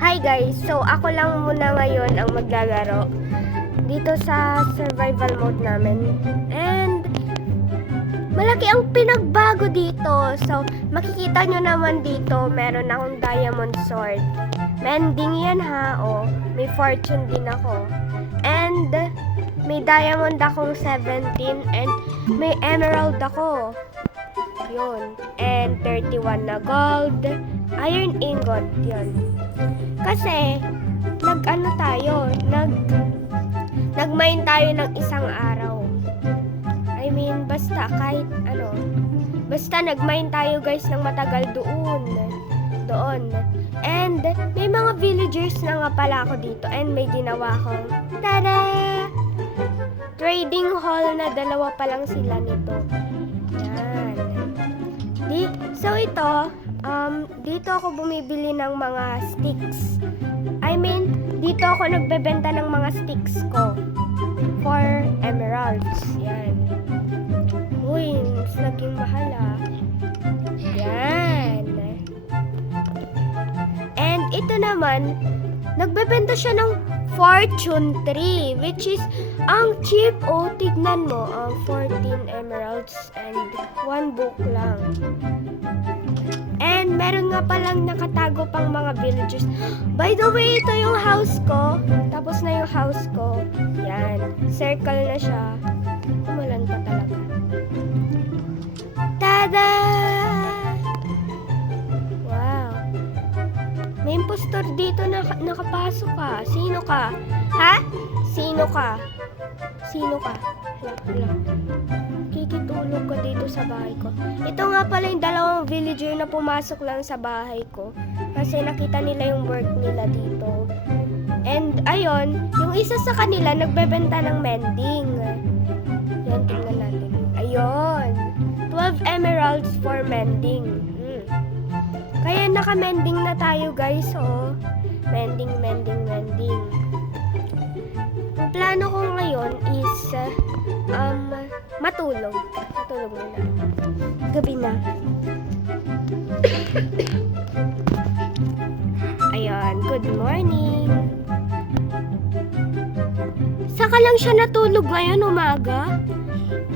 Hi guys! So ako lang muna ngayon ang maglalaro dito sa survival mode namin. And malaki ang pinagbago dito. So makikita nyo naman dito, meron akong diamond sword. Mending yan ha, oh. May fortune din ako. And may diamond akong 17 and may emerald ako. Yun. And 31 na gold. Iron ingot. Yun. Kasi, nag-mine tayo ng isang araw. I mean, basta kahit ano. Basta nag-mine tayo guys ng matagal doon. And, may mga villagers na nga pala ako dito. And may ginawa akong, tada! Trading hall na dalawa pa lang sila nito. Yan. So ito, dito ako bumibili ng mga sticks. I mean, dito ako nagbebenta ng mga sticks ko for emeralds. Yan. Uy, mas naging mahal ah. Yan. And ito naman, nagbebenta siya ng fortune tree, which is ang cheap. Oh, tignan mo, 14 emeralds and 1 book lang. And meron nga palang nakatago pang mga villagers. By the way, ito yung house ko. Tapos na yung house ko. Yan. Circle na siya. Umulan pa talaga. Tada! Wow. May impostor dito na nakapasok ka. Sino ka? Ha? Sino ka? Hala. Kikitulog ka dito sa bahay ko. Ito nga pala yung dalawang villager na pumasok lang sa bahay ko. Kasi nakita nila yung work nila dito. And ayun, yung isa sa kanila nagbebenta ng mending. Yan, tingnan natin. Ayun. 12 emeralds for mending. Kaya naka-mending na tayo guys, oh. Mending. Ang plano ko ngayon is matulog. Matulog muna. Gabi na. Ayun, good morning. Saka lang siya natulog ngayon umaga.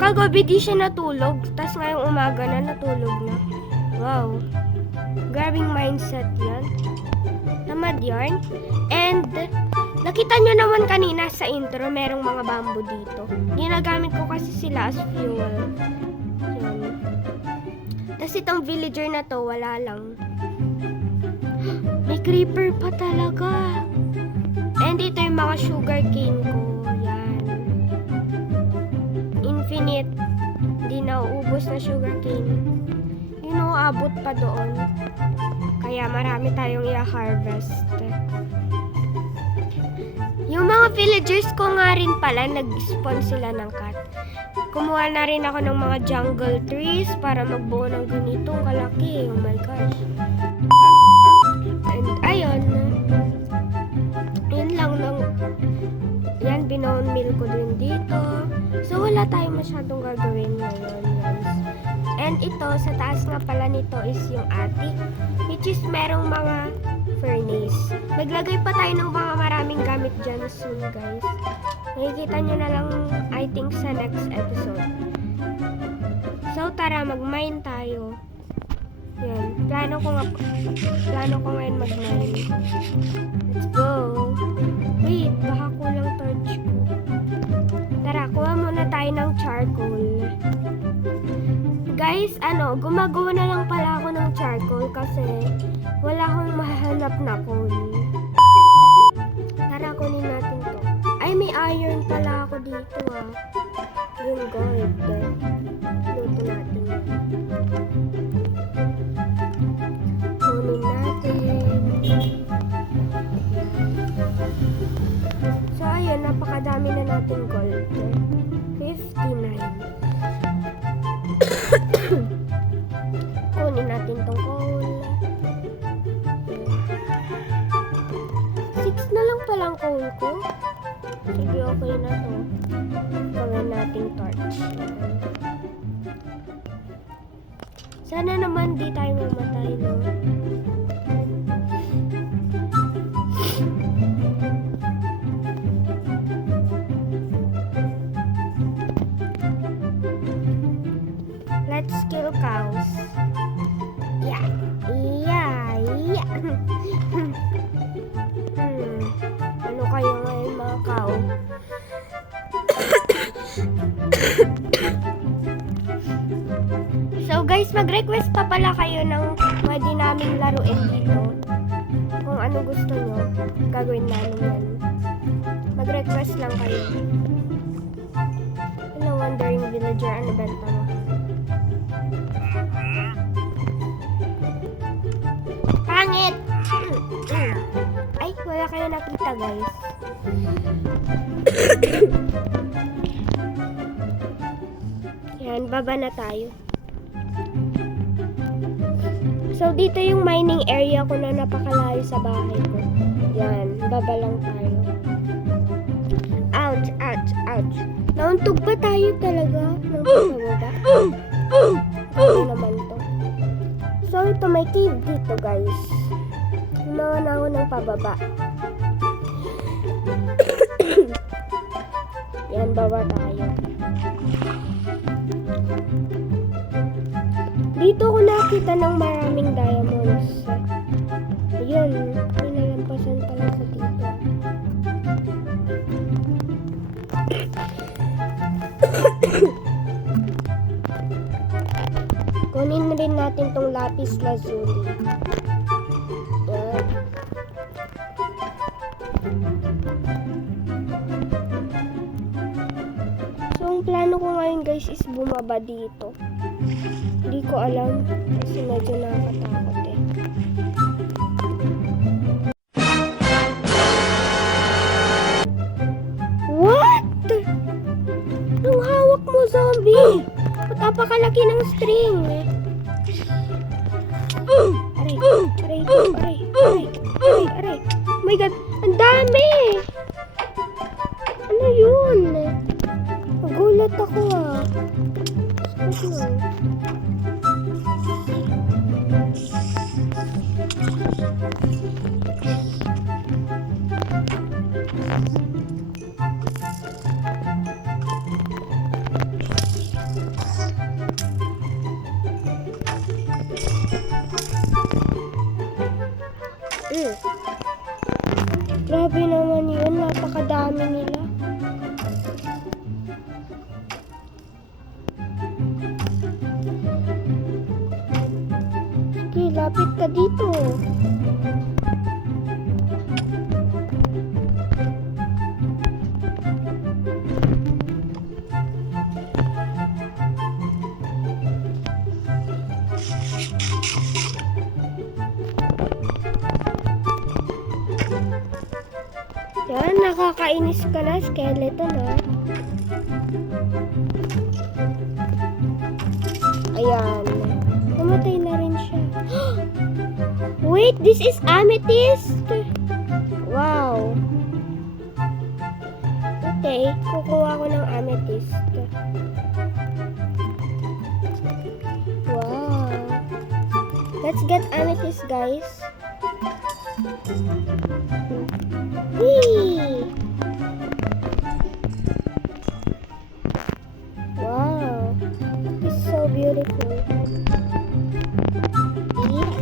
Kagabi di siya natulog, tas ngayong umaga na natulog na. Wow. Grabing mindset yan. Tamad yarn. And nakita nyo naman kanina sa intro, merong mga bamboo dito. Ginagamit ko kasi sila as fuel. Yan. Tapos itong villager na to, wala lang. May creeper pa talaga. And ito yung mga sugar cane ko. Yan. Infinite. Hindi nauubos na sugar cane. Hindi nauabot pa doon. Kaya marami tayong i-harvest. Yung mga villagers ko nga rin pala, nag-spawn sila ng cat. Kumuha na rin ako ng mga jungle trees para magbuo ng ganitong kalaki. Oh my gosh. And ayun. Yun lang lang. Yan, binone meal ko din dito. So wala tayong masyadong gagawin ngayon, guys. And ito, sa taas nga pala nito is yung attic, which is merong mga furnace. Maglagay pa tayo ng mga maraming gamit dyan soon, guys. Makikita nyo na lang, I think, sa next episode. So, tara, mag-mine tayo. Yan. Plano ko ngayon mag-mine. Let's go. Wait, baka kulang torch ko. Tara, kuha muna tayo ng charcoal. Guys, gumagawa na lang pala ako ng charcoal kasi wala akong mahanap na coal. Tara, kunin natin to. Ay, may iron pala ako dito ah. Yung gold. Luto natin. Kunin natin. So, ayun, napakadami na natin gold. 59. Kunin natin tong coal. 6 na lang palang coal ko. Sige, okay na to. Gawin natin torch. Sana naman di tayo mamatay, no? kakao. So guys, mag-request pa pala kayo ng pwede naming laruin dito. Kung ano gusto nyo, gagawin namin yan. Mag-request lang kayo. Hello, Wandering Villager, ano benta mo? Pangit! Ay, wala kayo nakita guys. Yan, baba na tayo. So, dito yung mining area ko na napakalayo sa bahay ko. Yan, baba lang tayo. Ouch, ouch, ouch. Nauntog pa tayo talaga ng pababa. Ano naman to? So, ito may cave dito, guys. Gumawa na ako ng pababa. Yan, baba tayo. Dito ko nakita ng maraming diamonds. Ayun, may nalampasan pala sa dito. Kunin rin natin tong lapis lazuli. Yan. So, ang plano ko ngayon guys is bumaba dito. Hindi ko alam kasi medyo nakakatakot eh. What? Anong hawak mo, zombie? Ba't napakalaki ng string? Aray, aray, aray, aray, aray, aray. Oh my god, ang dami! Ano yun? Nagulat ako ah. Excuse me. Grabe naman yun, napakadami nila. Sige, lapit ka dito. Yan, nakakainis ka na, skeleton ha. Ayan. Namatay na rin siya. Wait, this is amethyst? Wow. Okay, kukuha ko ng amethyst. Wow. Let's get amethyst, guys. Whee! Wow, it's so beautiful. Yeah.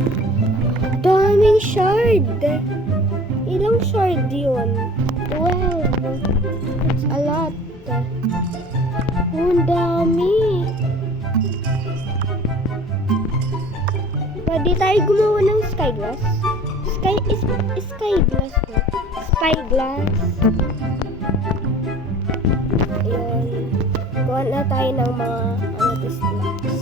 Daming shard. Ilang shard yun? 12. It's a lot. Ang dami. Pwede tayo gumawa ng skyglass. Skyglass po. Spyglass. Ayun. Gawa na tayo ng mga amethyst blocks.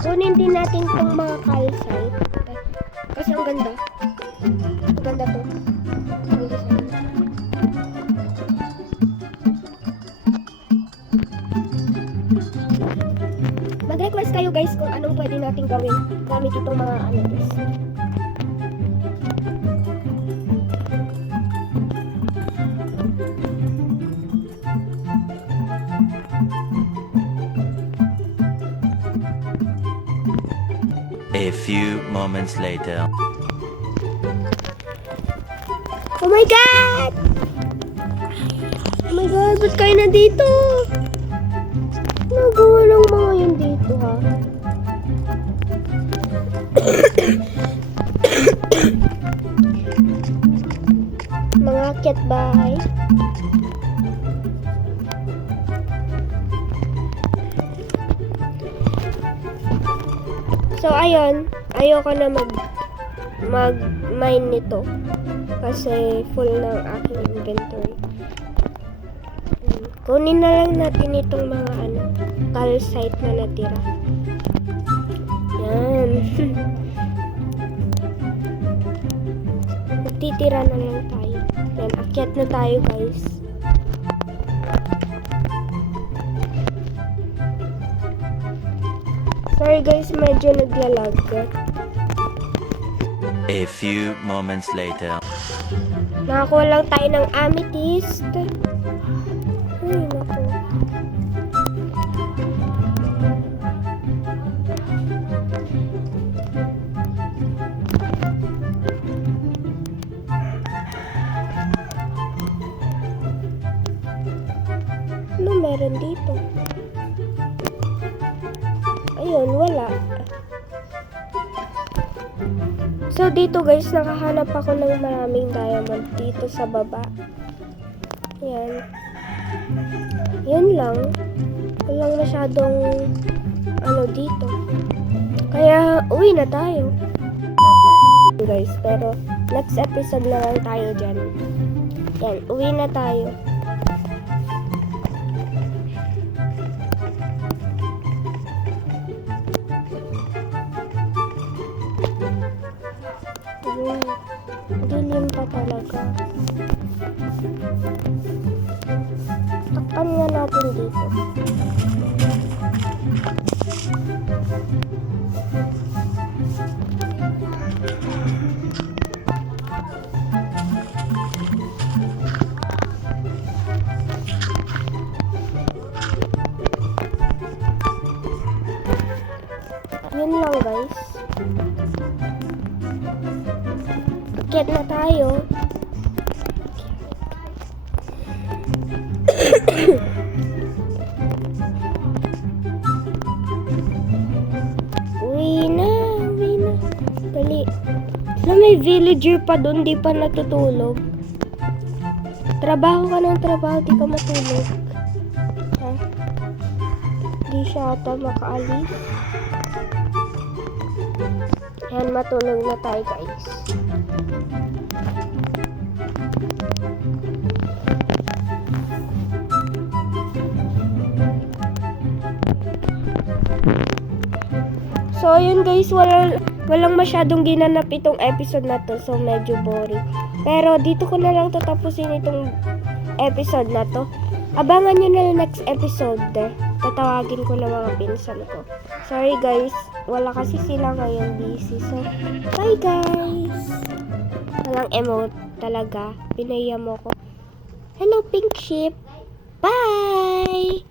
Kunin din natin itong mga calcite. Kasi ang ganda. Ang ganda to. Ang design. Mag-request kayo guys kung anong pwede natin gawin gamit itong mga amethyst. A few moments later. Oh my god! my God, ba't kayo na dito? Nagawa ng mga yun dito, ha? Mga akyat bahay. So, ayun. Ayoko na mag-mine nito. Kasi full ng aking inventory. Kunin na lang natin itong mga calcite na natira. Yan. Magtitira na lang tayo. Yan, akyat na tayo, guys. Sorry guys, medyo naglalag. A few moments later. Nakakuha lang tayo ng amethyst. Ay, naku. Ano meron dito? Ayun, wala. So, dito guys, nakahanap ako ng maraming diamond dito sa baba. Yan. Yan lang. Walang masyadong dito. Kaya, uwi na tayo. Guys, pero next episode na lang tayo dyan. Yan, uwi na tayo. Dilim pa talaga. Takpan nga natin dito. Yun lang guys. Akyat na tayo. Uwi na. Dali. Na may villager pa doon, di pa natutulog. Trabaho ka ng trabaho, di ka matulog. Ha? Di siya ata makaalis. Yan, matulog na tayo guys. So, ayun guys, walang masyadong ginanap itong episode na to. So, medyo boring. Pero, dito ko na lang tatapusin itong episode na to. Abangan nyo na next episode. Tatawagin ko na mga pinsan ko. Sorry guys, wala kasi sila ngayon busy. So, bye guys! Walang emote talaga. Pinaya mo ko. Hello, pink sheep! Bye!